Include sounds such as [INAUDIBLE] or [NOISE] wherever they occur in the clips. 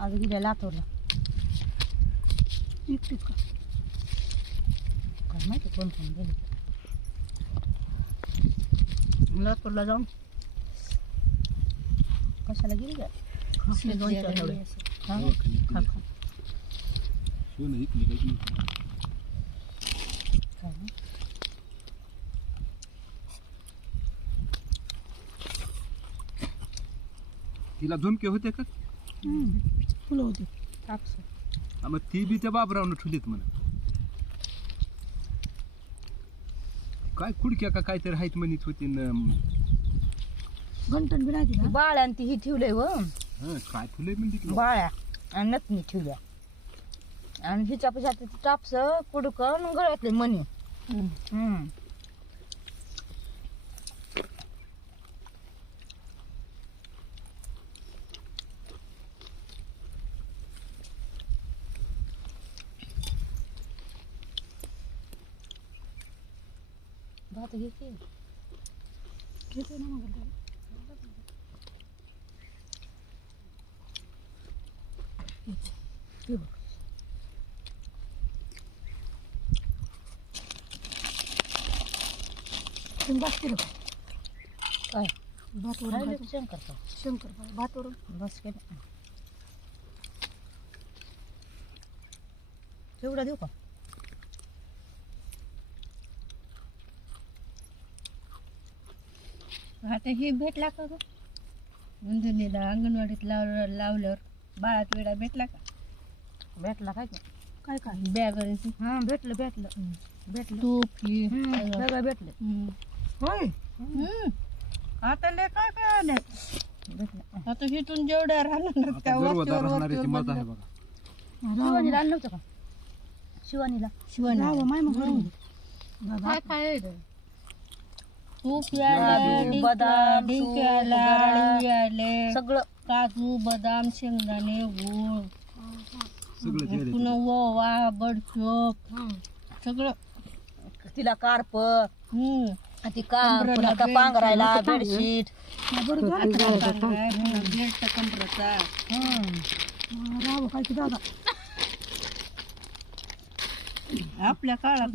आज गेल्या लातूरला. एकटीच का? काय माहिती कोण कोण गेले. लातूरला जाऊन. कशाला गेली. हा? नाही. काय. तिला झुमके होते का? फुलं होती. कापस. हा, मग ती बी त्या बाबरावनं ठुलीत म्हणा. काय खुडक्या का काहीतरी आहेत म्हणत होती न घंटन बी बाळ्या आणि ती ही ठेवलंय व. हं, काय फुले म्हणते की बाळ्या आणि नथनी ठेवल्या. आणि हिच्या पशात टापस कुडकं आणि गळ्यातले मणी. हम्म. भात घे की. घेते ना मग ते बघ तुम्ही भात केलं का काय भात वरून राहिलं खायचं. की शंकर का? शंकर पाय भात वरून बस केलं तेवढा देऊ का आता हे भेटला का ग? उंदुनीला अंगणवाडीत लाव लावल्यावर बाळात वेळा भेटला का? भेटला काय ते? काय काय? बॅग हा भेटलं भेटलं. भेटलं. तूप ही सगळं. भेटलं. होय. आता लय काय काय आलंय भेटलं. आता हिथून जेवढ्या राहणार त्या शिवानीला आणलं होतं का? शिवानीला. शिवानी काय काय? तूप यायला बदाम, डिंक यायला यायले सगळं. काजू बदाम शेंगदाणे गूळ पुन्हा ओवा बडचोप सगळं. तिला कार्प हम्म. ती का पांघरायला बेडशीट. हा, बरं झालं का? काय पुन्हा बेल्ट कमराचा हम्म. राव काय की दादा? आपल्या काळात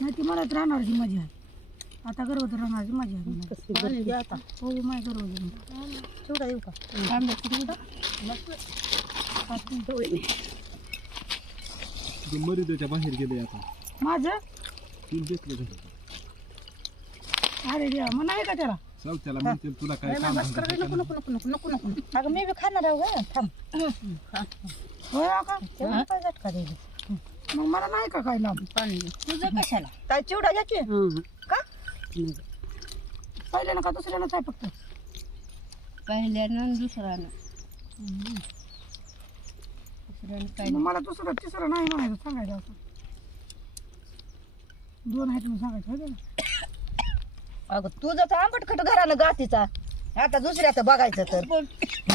नाही ती मला राहणारची मजा आहे. आता गर्भवती राहणारची मजा आहे आता. हो माय गर्भवती तेवढा देऊ का तांबे किती कुठं? ते मरिदच्या बाहेर गेले आता. माझं? तीन घरी. अरे देवा मग नाही का त्याला? चल त्याला म्हणतील तुला काय काम नको नको नको नको नको नको. अगं मी बी खाणार आहे गं. थांब. हो? का झटका द्यायला मग मला नाही का काय लाभ तुझं कशाला? काय चिवडा घ्यायची का. पहिल्यानं का दुसऱ्यानंच आहे फक्त? पहिल्यानं दुसऱ्यानं. दुसऱ्यानं काय मग मला दुसरं तिसरं नाही म्हणायचं सांगायचं असं. दोन आहेत म्हणून सांगायचं होय त्याला. अगं तुझं तर आंबटखट घरानं गातीचा. आता दुसऱ्याचं बघायचं तर.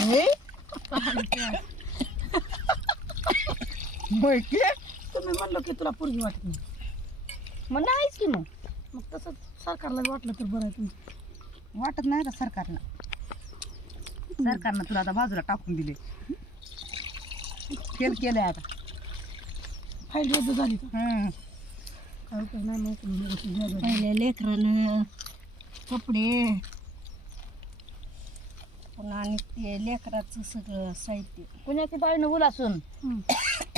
मी? होय की? तुम्ही म्हणलं की तुला पोरगी वाटत नाही. मग नाहीच की मग. मग तसंच. सरकारला वाटलं तर बरं आहे तुम्ही वाटत नाही का सरकारनं सरकारनं तुला आता बाजूला टाकून दिले फेल केलंय आता फाईल रद्द झाली का हम्म. काय उपयोग नाही द्या. पहिल्या लेकरानं कपडे पुन्हा आणि ते लेकराचं सगळं साहित्य पुण्याची बाईनं उलासून हम्म.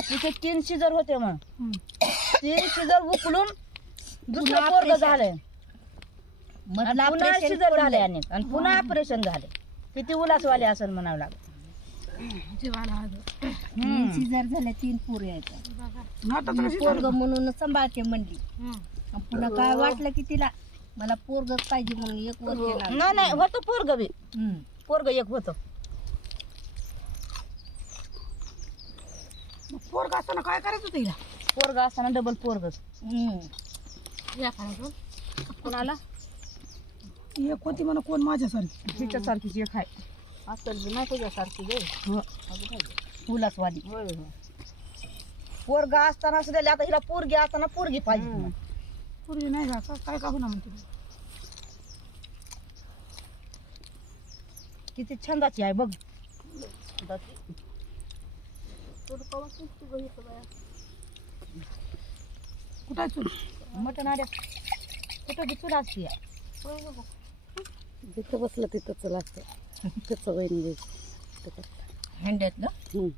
तिथे तीन शिजर होते मग हम्म. तीन शिजर उकलून दुसरं पुन्हा पोरग. झालंय मधलं आणि पुन्हा शिजर पडलंय. झाले आणि आणि पुन्हा ऑपरेशन झाले किती उलासवाले असं म्हणावं लागलं आज. तीन सीझर झाले तीन पुरे आहेत नाटक कशी पोरग? म्हणून सांभाळते म्हणली. आणि पुन्हा काय वाटलं की तिला मला पोरगच पाहिजे म्हणून एक वर्ष लागलं. नाही नाही होतं पोरग बी हम्म. पोरग एक होतं मग पोरगा असताना काय करायचं होतं हिला? पोरग असताना डबल पोरगच हम्म. कोणाला एक होती म्हणा कोण माझ्यासारखी. तिच्यासारखीच एक आहे. असेल बी नाही तुझ्यासारखी गे उलासवादी पोरग असताना सुद्धा आता हिला पोरगी असताना पोरगी पाहिजे. पोरगी नाही का? का- काय का होणार म्हणते किती छंदाची आहे बघ. कुठं आहे चूल? मटण कुठं बी चुला असते जिथं बसलं तिथंच लागतं त्याचं वैन हंड्यातलं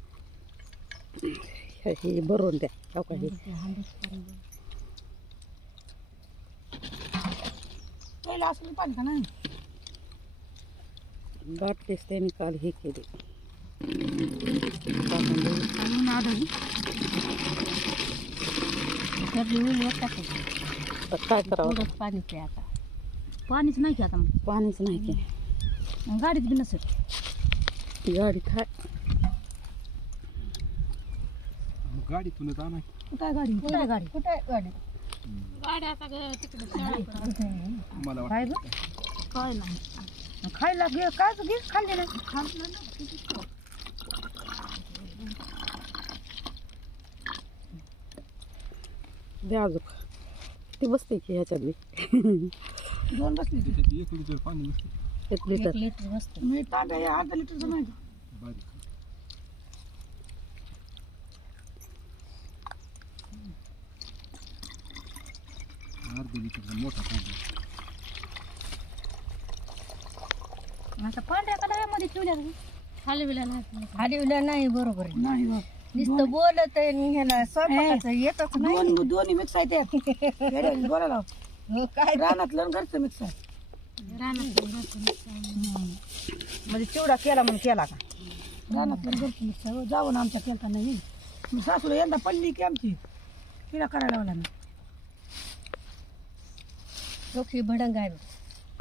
हे भरून द्या. हो का हे. पहिलं असलं पाणी का नाही? बाटलीच त्यांनी काल हे केली. काय करावं? पाणी पे आता. पाणीच नाही की आता मग. पाणीच नाही की. मग गाडीत बी नसेल. गाडीत आहे मग गाडीतूनच आणा कुठं आहे गाडी? कुठं आहे गाडी? कुठे आहे गाडी? मला काय ग काय नाही खायला घे काय घे खाल्ले नाही. खाल्लं ना. द्या अजून. ती बसते की ह्याच्यात बी. [LAUGHS] दोन बसले. त्याच्यात एक लिटर पाणी नसतं एक लिटर लिटर मस्त मी तांब्या हे अर्धा लिटरचं नाही का? बारीक अर्धा लिटरचा मोठा पाणी आता पांढऱ्या कडायामध्ये ठेवल्या का? हलविला नाही हलविला नाही बरोबर आहे. नाही. नुसतं बोलत आहे आणि ह्याला स्वयंपाकाचं येतच नाही दोन दोन्ही मिक्स आहे त्यात [LAUGHS] बोलायला हो, काय रानातलं आणि घरचं मिक्स म्हणजे चिवडा केला म्हणून केला का? रानातलं आणि घरचं मिक्स हो, जावं ना आमच्या केलता नाही मी सासूला यंदा पडली की आमची. तिला करायला लावला मी. लोक भडंग आहे.